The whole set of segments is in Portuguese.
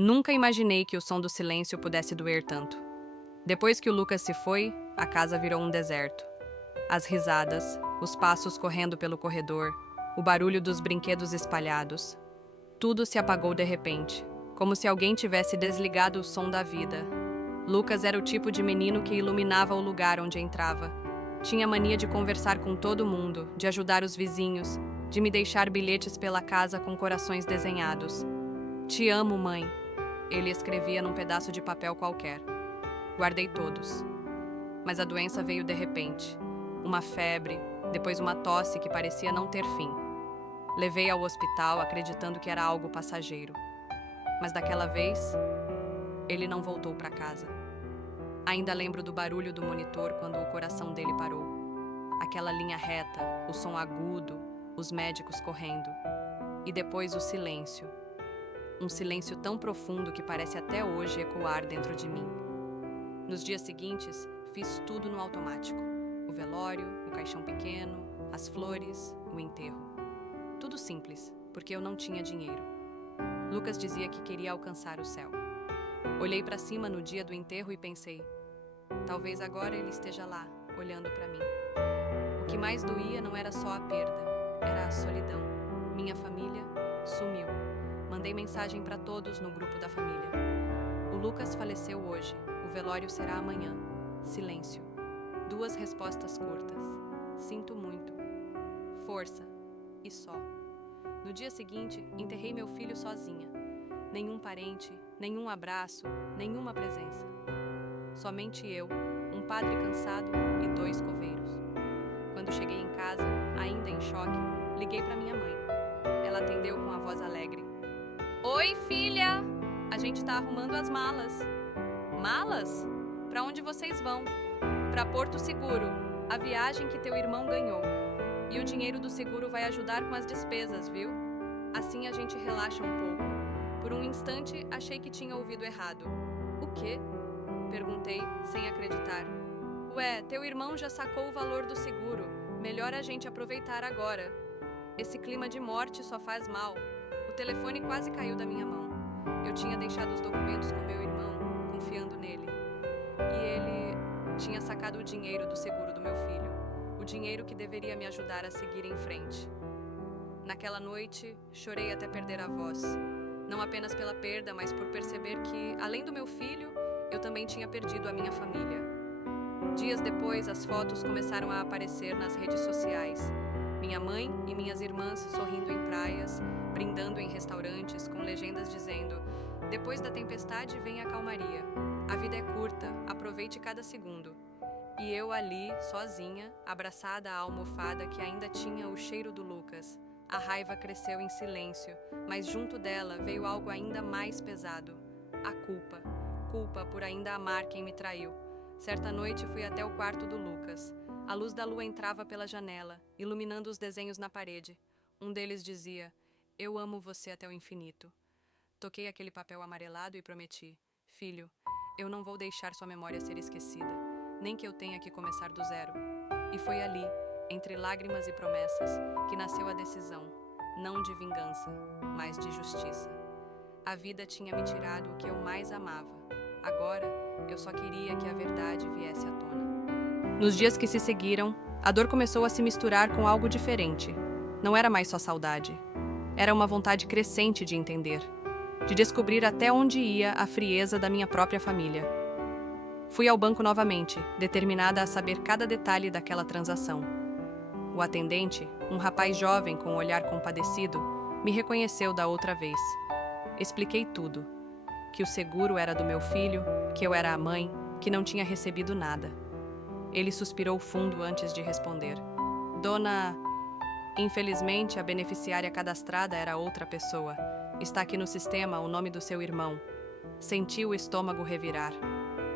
Nunca imaginei que o som do silêncio pudesse doer tanto. Depois que o Lucas se foi, a casa virou um deserto. As risadas, os passos correndo pelo corredor, o barulho dos brinquedos espalhados. Tudo se apagou de repente, como se alguém tivesse desligado o som da vida. Lucas era o tipo de menino que iluminava o lugar onde entrava. Tinha mania de conversar com todo mundo, de ajudar os vizinhos, de me deixar bilhetes pela casa com corações desenhados. "Te amo, mãe", ele escrevia num pedaço de papel qualquer. Guardei todos. Mas a doença veio de repente. Uma febre, depois uma tosse que parecia não ter fim. Levei ao hospital acreditando que era algo passageiro. Mas daquela vez, ele não voltou para casa. Ainda lembro do barulho do monitor quando o coração dele parou. Aquela linha reta, o som agudo, os médicos correndo. E depois o silêncio. Um silêncio tão profundo que parece até hoje ecoar dentro de mim. Nos dias seguintes, fiz tudo no automático. O velório, o caixão pequeno, as flores, o enterro. Tudo simples, porque eu não tinha dinheiro. Lucas dizia que queria alcançar o céu. Olhei para cima no dia do enterro e pensei, talvez agora ele esteja lá, olhando para mim. O que mais doía não era só a perda, era a solidão. Minha família sumiu. Mandei mensagem para todos no grupo da família. O Lucas faleceu hoje, o velório será amanhã. Silêncio. 2 respostas curtas. Sinto muito. Força. E só. No dia seguinte, enterrei meu filho sozinha. Nenhum parente, nenhum abraço, nenhuma presença. Somente eu, um padre cansado e 2 coveiros. Quando cheguei em casa, ainda em choque, liguei para minha mãe. Ela atendeu com a voz alegre. "Oi, filha! A gente tá arrumando as malas." "Malas? Para onde vocês vão?" "Para Porto Seguro, a viagem que teu irmão ganhou. E o dinheiro do seguro vai ajudar com as despesas, viu? Assim a gente relaxa um pouco." Por um instante, achei que tinha ouvido errado. "O quê?" perguntei, sem acreditar. "Ué, teu irmão já sacou o valor do seguro. Melhor a gente aproveitar agora. Esse clima de morte só faz mal." O telefone quase caiu da minha mão. Eu tinha deixado os documentos com meu irmão, confiando nele. E ele tinha sacado o dinheiro do seguro do meu filho. O dinheiro que deveria me ajudar a seguir em frente. Naquela noite, chorei até perder a voz. Não apenas pela perda, mas por perceber que, além do meu filho, eu também tinha perdido a minha família. Dias depois, as fotos começaram a aparecer nas redes sociais. Minha mãe e minhas irmãs sorrindo em praias, brindando em restaurantes com legendas dizendo: "Depois da tempestade vem a calmaria. A vida é curta, aproveite cada segundo." E eu ali, sozinha, abraçada à almofada que ainda tinha o cheiro do Lucas. A raiva cresceu em silêncio, mas junto dela veio algo ainda mais pesado. A culpa. Culpa por ainda amar quem me traiu. Certa noite fui até o quarto do Lucas. A luz da lua entrava pela janela, iluminando os desenhos na parede. Um deles dizia: "Eu amo você até o infinito." Toquei aquele papel amarelado e prometi: "Filho, eu não vou deixar sua memória ser esquecida, nem que eu tenha que começar do zero." E foi ali, entre lágrimas e promessas, que nasceu a decisão, não de vingança, mas de justiça. A vida tinha me tirado o que eu mais amava. Agora, eu só queria que a verdade viesse à tona. Nos dias que se seguiram, a dor começou a se misturar com algo diferente. Não era mais só saudade. Era uma vontade crescente de entender, de descobrir até onde ia a frieza da minha própria família. Fui ao banco novamente, determinada a saber cada detalhe daquela transação. O atendente, um rapaz jovem com um olhar compadecido, me reconheceu da outra vez. Expliquei tudo. Que o seguro era do meu filho, que eu era a mãe, que não tinha recebido nada. Ele suspirou fundo antes de responder. "Dona..." Infelizmente, a beneficiária cadastrada era outra pessoa. Está aqui no sistema o nome do seu irmão. Senti o estômago revirar.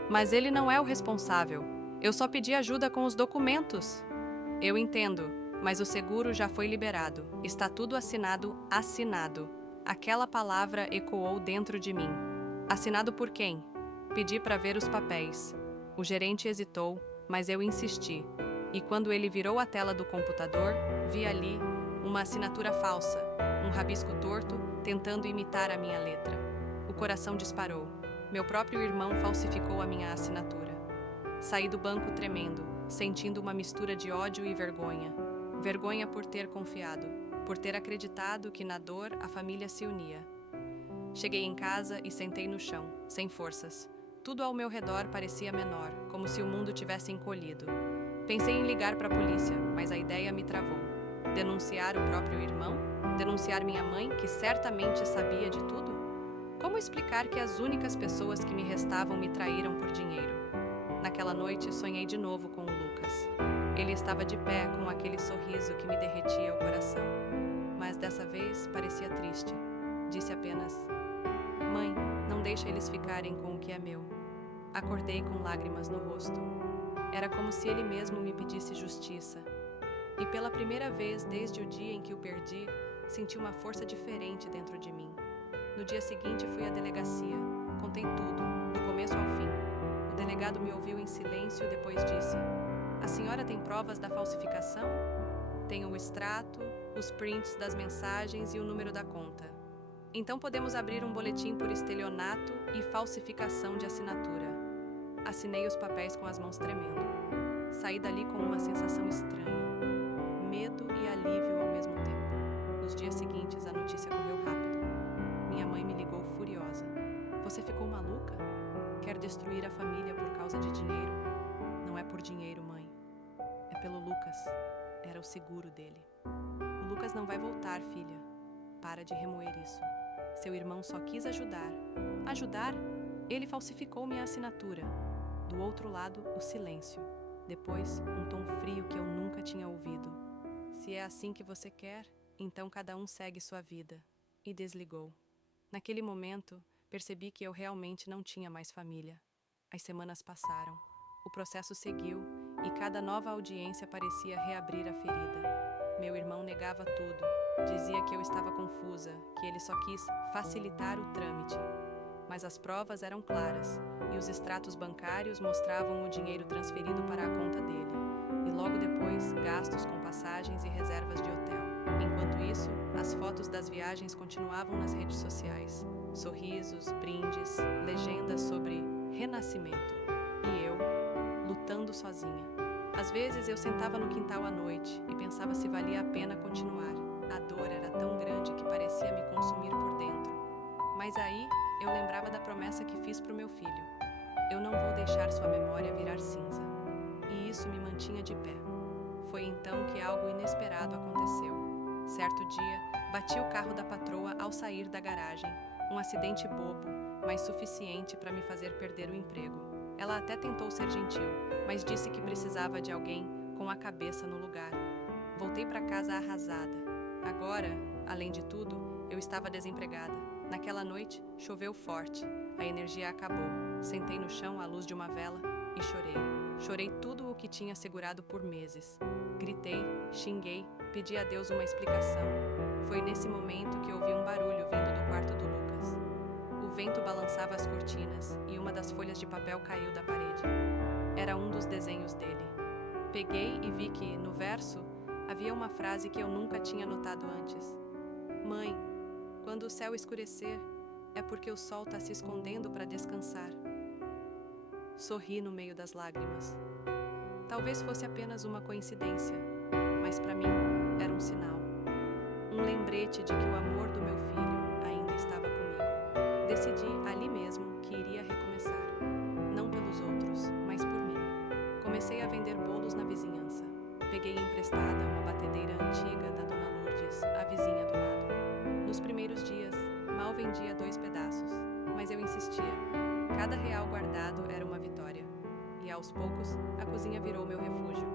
"Mas ele não é o responsável. Eu só pedi ajuda com os documentos." "Eu entendo, mas o seguro já foi liberado. Está tudo assinado, assinado." Aquela palavra ecoou dentro de mim. "Assinado por quem?" Pedi para ver os papéis. O gerente hesitou, mas eu insisti. E quando ele virou a tela do computador, vi ali uma assinatura falsa, um rabisco torto tentando imitar a minha letra. O coração disparou. Meu próprio irmão falsificou a minha assinatura. Saí do banco tremendo, sentindo uma mistura de ódio e vergonha. Vergonha por ter confiado, por ter acreditado que na dor a família se unia. Cheguei em casa e sentei no chão, sem forças. Tudo ao meu redor parecia menor, como se o mundo tivesse encolhido. Pensei em ligar para a polícia, mas a ideia me travou. Denunciar o próprio irmão? Denunciar minha mãe, que certamente sabia de tudo? Como explicar que as únicas pessoas que me restavam me traíram por dinheiro? Naquela noite, sonhei de novo com o Lucas. Ele estava de pé com aquele sorriso que me derretia o coração. Mas dessa vez parecia triste. Disse apenas: "Mãe, não deixa eles ficarem com o que é meu." Acordei com lágrimas no rosto. Era como se ele mesmo me pedisse justiça. E pela primeira vez desde o dia em que o perdi, senti uma força diferente dentro de mim. No dia seguinte fui à delegacia. Contei tudo, do começo ao fim. O delegado me ouviu em silêncio e depois disse: "A senhora tem provas da falsificação?" "Tenho o extrato, os prints das mensagens e o número da conta." "Então podemos abrir um boletim por estelionato e falsificação de assinatura." Assinei os papéis com as mãos tremendo. Saí dali com uma sensação estranha. Medo e alívio ao mesmo tempo. Nos dias seguintes, a notícia correu rápido. Minha mãe me ligou furiosa. "Você ficou maluca? Quer destruir a família por causa de dinheiro?" "Não é por dinheiro, mãe. É pelo Lucas." Era o seguro dele. "O Lucas não vai voltar, filha. Para de remoer isso. Seu irmão só quis ajudar." "Ajudar? Ele falsificou minha assinatura." Do outro lado, o silêncio. Depois, um tom frio que eu nunca tinha ouvido. "Se é assim que você quer, então cada um segue sua vida." E desligou. Naquele momento, percebi que eu realmente não tinha mais família. As semanas passaram. O processo seguiu e cada nova audiência parecia reabrir a ferida. Meu irmão negava tudo. Dizia que eu estava confusa, que ele só quis facilitar o trâmite. Mas as provas eram claras, e os extratos bancários mostravam o dinheiro transferido para a conta dele. E logo depois, gastos com passagens e reservas de hotel. Enquanto isso, as fotos das viagens continuavam nas redes sociais. Sorrisos, brindes, legendas sobre renascimento. E eu, lutando sozinha. Às vezes eu sentava no quintal à noite e pensava se valia a pena continuar. A dor era tão grande que parecia me consumir por dentro. Mas aí, eu lembrava da promessa que fiz para o meu filho. Eu não vou deixar sua memória virar cinza. E isso me mantinha de pé. Foi então que algo inesperado aconteceu. Certo dia, bati o carro da patroa ao sair da garagem. Um acidente bobo, mas suficiente para me fazer perder o emprego. Ela até tentou ser gentil, mas disse que precisava de alguém com a cabeça no lugar. Voltei para casa arrasada. Agora, além de tudo, eu estava desempregada. Naquela noite, choveu forte. A energia acabou. Sentei no chão à luz de uma vela e chorei. Chorei tudo o que tinha segurado por meses. Gritei, xinguei, pedi a Deus uma explicação. Foi nesse momento que ouvi um barulho vindo do quarto do Lucas. O vento balançava as cortinas e uma das folhas de papel caiu da parede. Era um dos desenhos dele. Peguei e vi que, no verso, havia uma frase que eu nunca tinha notado antes. "Mãe, quando o céu escurecer, é porque o sol está se escondendo para descansar." Sorri no meio das lágrimas. Talvez fosse apenas uma coincidência, mas para mim era um sinal. Um lembrete de que o amor do meu filho ainda estava comigo. Decidi ali mesmo que iria recomeçar. Não pelos outros, mas por mim. Comecei a vender bolos na vizinhança. Peguei emprestada uma batedeira antiga da Dona Lourdes, a vizinha do lado. Nos primeiros dias, mal vendia 2 pedaços, mas eu insistia. Cada real guardado era uma vitória. E aos poucos, a cozinha virou meu refúgio.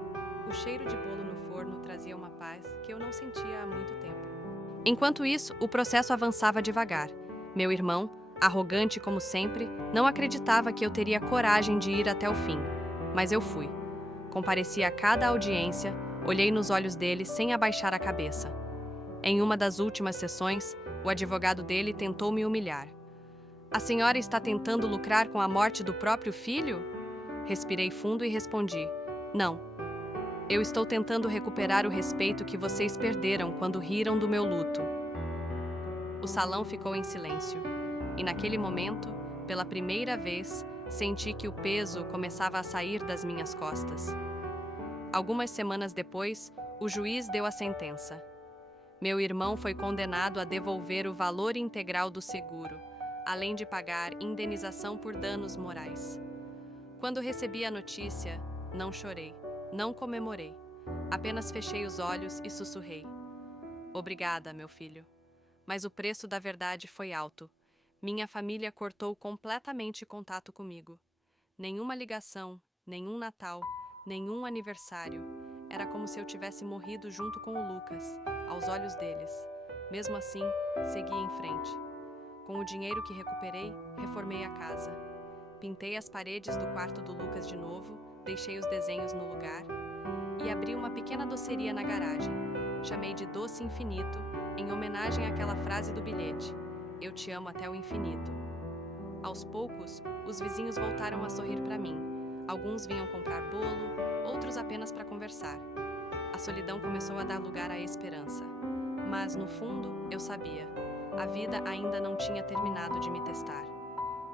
O cheiro de bolo no forno trazia uma paz que eu não sentia há muito tempo. Enquanto isso, o processo avançava devagar. Meu irmão, arrogante como sempre, não acreditava que eu teria coragem de ir até o fim. Mas eu fui. Compareci a cada audiência, olhei nos olhos dele sem abaixar a cabeça. Em uma das últimas sessões, o advogado dele tentou me humilhar. "A senhora está tentando lucrar com a morte do próprio filho?" Respirei fundo e respondi: "Não. Eu estou tentando recuperar o respeito que vocês perderam quando riram do meu luto." O salão ficou em silêncio. e naquele momento, pela primeira vez, senti que o peso começava a sair das minhas costas. Algumas semanas depois, o juiz deu a sentença. Meu irmão foi condenado a devolver o valor integral do seguro, além de pagar indenização por danos morais. Quando recebi a notícia, não chorei, não comemorei. Apenas fechei os olhos e sussurrei: "Obrigada, meu filho." Mas o preço da verdade foi alto. Minha família cortou completamente contato comigo. Nenhuma ligação, nenhum Natal, nenhum aniversário. Era como se eu tivesse morrido junto com o Lucas, aos olhos deles. Mesmo assim, segui em frente. Com o dinheiro que recuperei, reformei a casa. Pintei as paredes do quarto do Lucas de novo, deixei os desenhos no lugar e abri uma pequena doceria na garagem. Chamei de Doce Infinito, em homenagem àquela frase do bilhete: "Eu te amo até o infinito." Aos poucos, os vizinhos voltaram a sorrir para mim. Alguns vinham comprar bolo, outros apenas para conversar. A solidão começou a dar lugar à esperança. Mas, no fundo, eu sabia. A vida ainda não tinha terminado de me testar.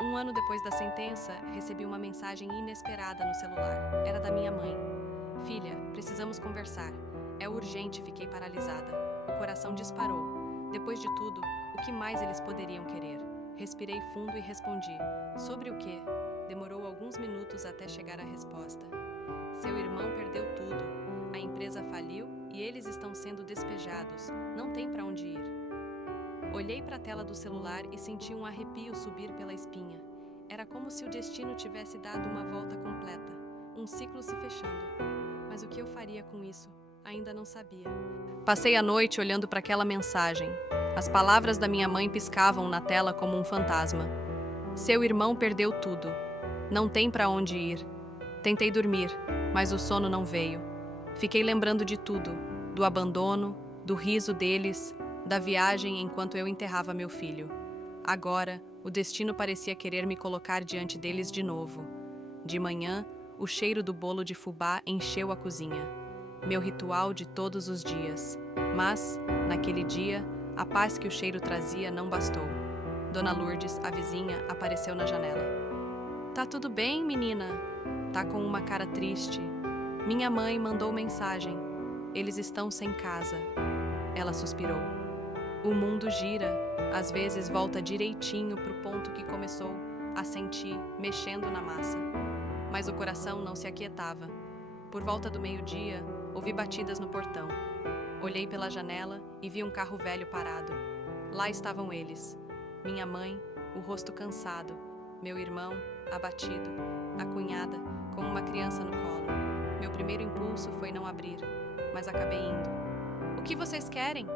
1 ano depois da sentença, recebi uma mensagem inesperada no celular. Era da minha mãe. "Filha, precisamos conversar. É urgente." Fiquei paralisada. O coração disparou. Depois de tudo, o que mais eles poderiam querer? Respirei fundo e respondi: "Sobre o quê?" Demorou alguns minutos até chegar a resposta. "Seu irmão perdeu tudo. A empresa faliu e eles estão sendo despejados. Não tem para onde ir." Olhei para a tela do celular e senti um arrepio subir pela espinha. Era como se o destino tivesse dado uma volta completa, um ciclo se fechando. Mas o que eu faria com isso? Ainda não sabia. Passei a noite olhando para aquela mensagem. As palavras da minha mãe piscavam na tela como um fantasma. "Seu irmão perdeu tudo. Não tem para onde ir." Tentei dormir, mas o sono não veio. Fiquei lembrando de tudo, do abandono, do riso deles, da viagem enquanto eu enterrava meu filho. Agora, o destino parecia querer me colocar diante deles de novo. De manhã, o cheiro do bolo de fubá encheu a cozinha. Meu ritual de todos os dias. Mas, naquele dia, a paz que o cheiro trazia não bastou. Dona Lourdes, a vizinha, apareceu na janela. "Tá tudo bem, menina?" Tá com uma cara triste. "Minha mãe mandou mensagem. Eles estão sem casa." Ela suspirou. "O mundo gira, às vezes volta direitinho pro ponto que começou, a sentir, mexendo na massa." Mas o coração não se aquietava. Por volta do meio-dia, ouvi batidas no portão. Olhei pela janela e vi um carro velho parado. Lá estavam eles. Minha mãe, o rosto cansado. Meu irmão, abatido. A cunhada, com uma criança no colo. Meu primeiro impulso foi não abrir, mas acabei indo. "O que vocês querem?"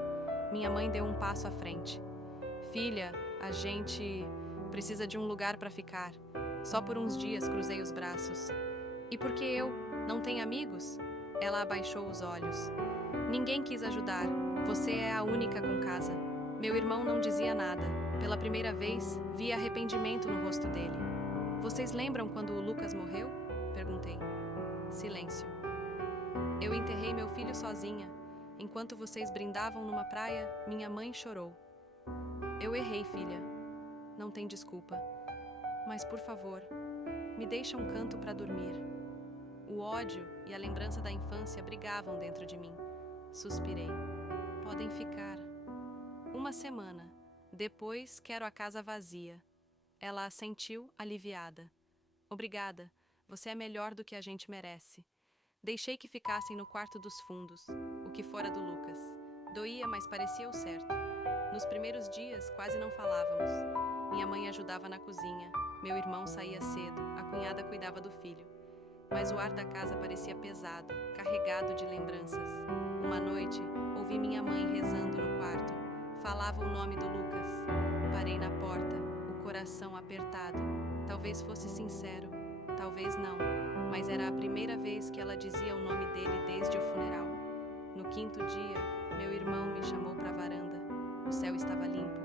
Minha mãe deu um passo à frente. "Filha, a gente precisa de um lugar para ficar. Só por uns dias." Cruzei os braços. "E por que eu? Não tem amigos?" Ela abaixou os olhos. "Ninguém quis ajudar. Você é a única com casa." Meu irmão não dizia nada. Pela primeira vez, vi arrependimento no rosto dele. "Vocês lembram quando o Lucas morreu?" Perguntei. Silêncio. "Eu enterrei meu filho sozinha. Enquanto vocês brindavam numa praia, minha mãe chorou." "Eu errei, filha. Não tem desculpa. Mas, por favor, me deixa um canto para dormir." O ódio e a lembrança da infância brigavam dentro de mim. Suspirei. "Podem ficar." 1 semana. Depois, quero a casa vazia. Ela assentiu, aliviada. "Obrigada. Você é melhor do que a gente merece." Deixei que ficassem no quarto dos fundos, o que fora do Lucas. Doía, mas parecia o certo. Nos primeiros dias, quase não falávamos. Minha mãe ajudava na cozinha, meu irmão saía cedo, a cunhada cuidava do filho. Mas o ar da casa parecia pesado, carregado de lembranças. Uma noite, ouvi minha mãe rezando no quarto. Falava o nome do Lucas. Parei na porta, o coração apertado. Talvez fosse sincero, talvez não, mas era a primeira vez que ela dizia o nome dele desde o funeral. No 5º dia, meu irmão me chamou para a varanda. O céu estava limpo.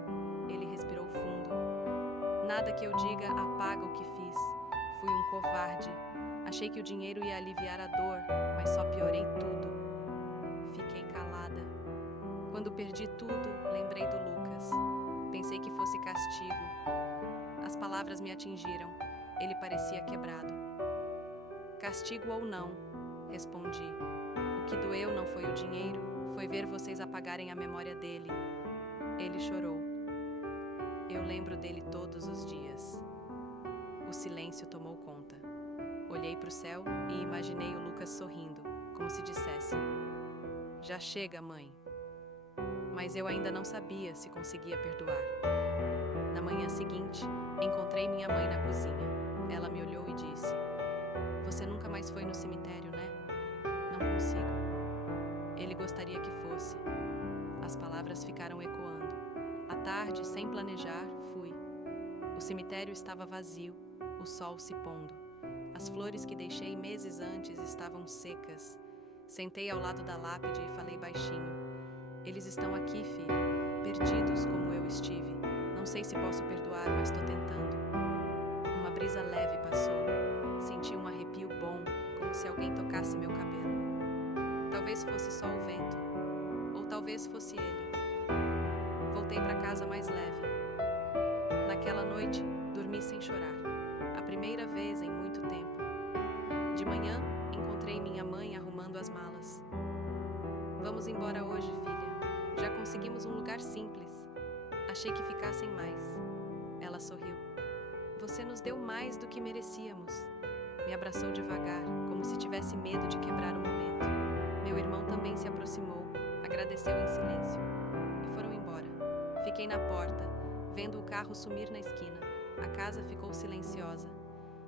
Ele respirou fundo. "Nada que eu diga apaga o que fiz. Fui um covarde. Achei que o dinheiro ia aliviar a dor, mas só piorei tudo." Fiquei calada. Quando perdi tudo, lembrei do Lucas. Pensei que fosse castigo. As palavras me atingiram. Ele parecia quebrado. Castigo ou não, respondi. O que doeu não foi o dinheiro, foi ver vocês apagarem a memória dele. Ele chorou. Eu lembro dele todos os dias. O silêncio tomou conta. Olhei para o céu e imaginei o Lucas sorrindo, como se dissesse: já chega, mãe. Mas eu ainda não sabia se conseguia perdoar. Na manhã seguinte, encontrei minha mãe na cozinha. Ela me olhou e disse: você nunca mais foi no cemitério, né? Não consigo. Ele gostaria que fosse. As palavras ficaram ecoando. À tarde, sem planejar, fui. O cemitério estava vazio, o sol se pondo. As flores que deixei meses antes estavam secas. Sentei ao lado da lápide e falei baixinho: eles estão aqui, filho, perdidos como eu estive. Não sei se posso perdoar, mas estou tentando. Uma brisa leve passou. Senti um arrepio bom, como se alguém tocasse meu cabelo. Talvez fosse só o vento, ou talvez fosse ele. Voltei para casa mais leve. Naquela noite, dormi sem chorar. A primeira vez em muito tempo. De manhã, encontrei minha mãe arrumando as malas. Vamos embora hoje, filha. Já conseguimos um lugar simples. Achei que ficassem mais. Ela sorriu. Você nos deu mais do que merecíamos. Me abraçou devagar, como se tivesse medo de quebrar o momento. Meu irmão também se aproximou, agradeceu em silêncio. E foram embora. Fiquei na porta, vendo o carro sumir na esquina. A casa ficou silenciosa.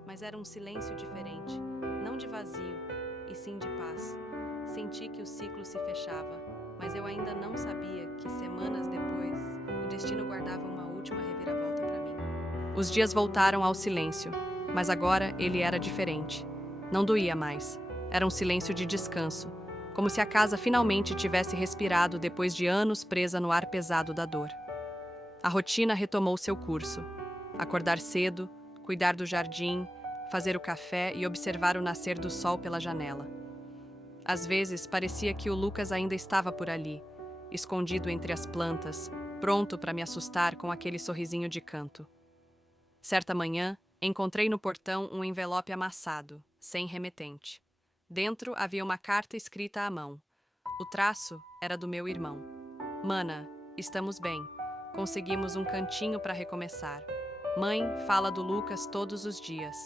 Mas era um silêncio diferente, não de vazio, e sim de paz. Senti que o ciclo se fechava, mas eu ainda não sabia que, semanas depois, o destino guardava uma última reviravolta para mim. Os dias voltaram ao silêncio, mas agora ele era diferente. Não doía mais. Era um silêncio de descanso, como se a casa finalmente tivesse respirado depois de anos presa no ar pesado da dor. A rotina retomou seu curso. Acordar cedo, cuidar do jardim, fazer o café e observar o nascer do sol pela janela. Às vezes, parecia que o Lucas ainda estava por ali, escondido entre as plantas, pronto para me assustar com aquele sorrisinho de canto. Certa manhã, encontrei no portão um envelope amassado, sem remetente. Dentro havia uma carta escrita à mão. O traço era do meu irmão. Mana, estamos bem. Conseguimos um cantinho para recomeçar. Mãe fala do Lucas todos os dias.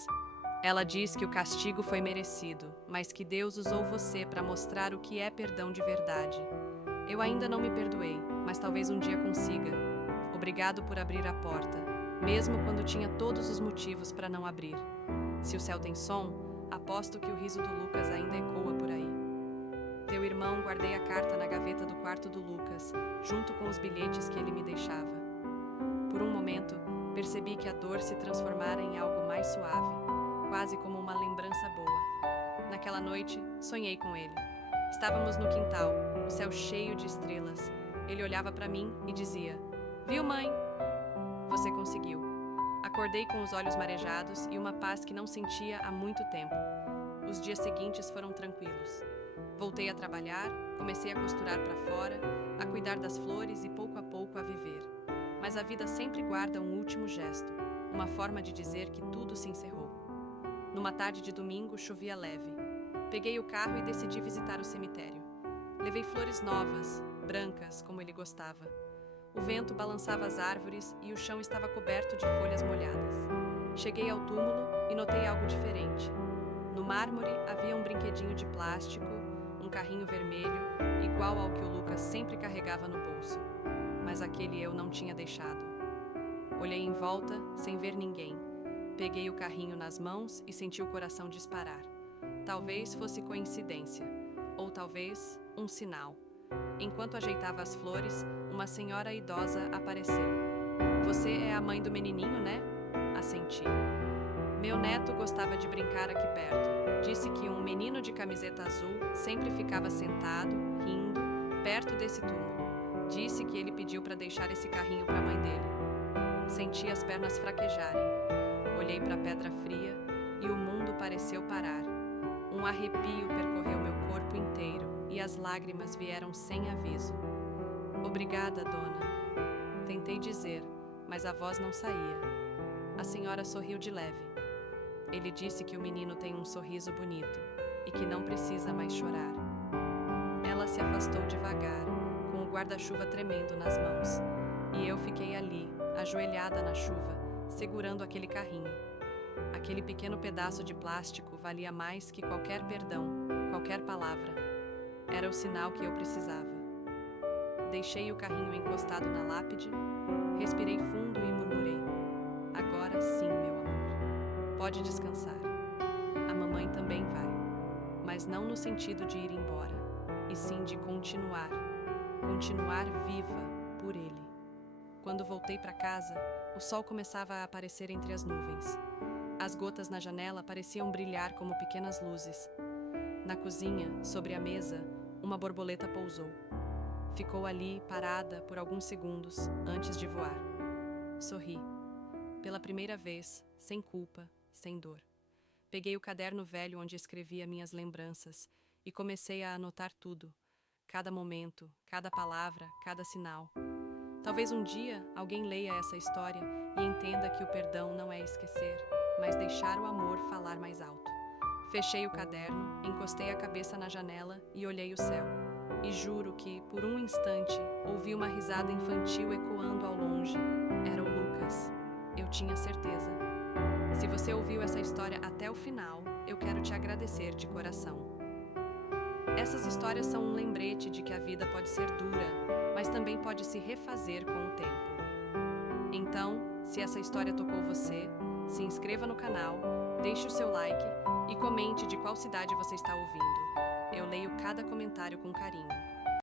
Ela diz que o castigo foi merecido, mas que Deus usou você para mostrar o que é perdão de verdade. Eu ainda não me perdoei, mas talvez um dia consiga. Obrigado por abrir a porta, mesmo quando tinha todos os motivos para não abrir. Se o céu tem som, aposto que o riso do Lucas ainda ecoa por aí. Teu irmão, guardei a carta na gaveta do quarto do Lucas, junto com os bilhetes que ele me deixava. Por um momento, percebi que a dor se transformara em algo mais suave, quase como uma lembrança boa. Naquela noite, sonhei com ele. Estávamos no quintal, o céu cheio de estrelas. Ele olhava para mim e dizia: "Viu, mãe? Você conseguiu." Acordei com os olhos marejados e uma paz que não sentia há muito tempo. Os dias seguintes foram tranquilos. Voltei a trabalhar, comecei a costurar para fora, a cuidar das flores e pouco a pouco a viver. Mas a vida sempre guarda um último gesto, uma forma de dizer que tudo se encerrou. Numa tarde de domingo, chovia leve. Peguei o carro e decidi visitar o cemitério. Levei flores novas, brancas, como ele gostava. O vento balançava as árvores e o chão estava coberto de folhas molhadas. Cheguei ao túmulo e notei algo diferente. No mármore havia um brinquedinho de plástico, um carrinho vermelho, igual ao que o Lucas sempre carregava no bolso. Mas aquele eu não tinha deixado. Olhei em volta, sem ver ninguém. Peguei o carrinho nas mãos e senti o coração disparar. Talvez fosse coincidência, ou talvez um sinal. Enquanto ajeitava as flores, uma senhora idosa apareceu. "Você é a mãe do menininho, né?" Assenti. Meu neto gostava de brincar aqui perto. Disse que um menino de camiseta azul sempre ficava sentado, rindo, perto desse túmulo. Disse que ele pediu para deixar esse carrinho para a mãe dele. Senti as pernas fraquejarem. Olhei para a pedra fria e o mundo pareceu parar. Um arrepio percorreu meu corpo inteiro e as lágrimas vieram sem aviso. "Obrigada, dona." Tentei dizer, mas a voz não saía. A senhora sorriu de leve. Ele disse que o menino tem um sorriso bonito e que não precisa mais chorar. Ela se afastou devagar, com o guarda-chuva tremendo nas mãos, e eu fiquei ali, ajoelhada na chuva, segurando aquele carrinho. Aquele pequeno pedaço de plástico valia mais que qualquer perdão, qualquer palavra. Era o sinal que eu precisava. Deixei o carrinho encostado na lápide, respirei fundo e murmurei: agora sim, meu amor. Pode descansar. A mamãe também vai, mas não no sentido de ir embora, e sim de continuar viva por ele. Quando voltei para casa, o sol começava a aparecer entre as nuvens. As gotas na janela pareciam brilhar como pequenas luzes. Na cozinha, sobre a mesa, uma borboleta pousou. Ficou ali, parada, por alguns segundos, antes de voar. Sorri. Pela primeira vez, sem culpa, sem dor. Peguei o caderno velho onde escrevia minhas lembranças e comecei a anotar tudo. Cada momento, cada palavra, cada sinal. Talvez um dia alguém leia essa história e entenda que o perdão não é esquecer, mas deixar o amor falar mais alto. Fechei o caderno, encostei a cabeça na janela e olhei o céu. E juro que, por um instante, ouvi uma risada infantil ecoando ao longe. Era o Lucas. Eu tinha certeza. Se você ouviu essa história até o final, eu quero te agradecer de coração. Essas histórias são um lembrete de que a vida pode ser dura, mas também pode se refazer com o tempo. Então, se essa história tocou você, se inscreva no canal, deixe o seu like e comente de qual cidade você está ouvindo. Eu leio cada comentário com carinho.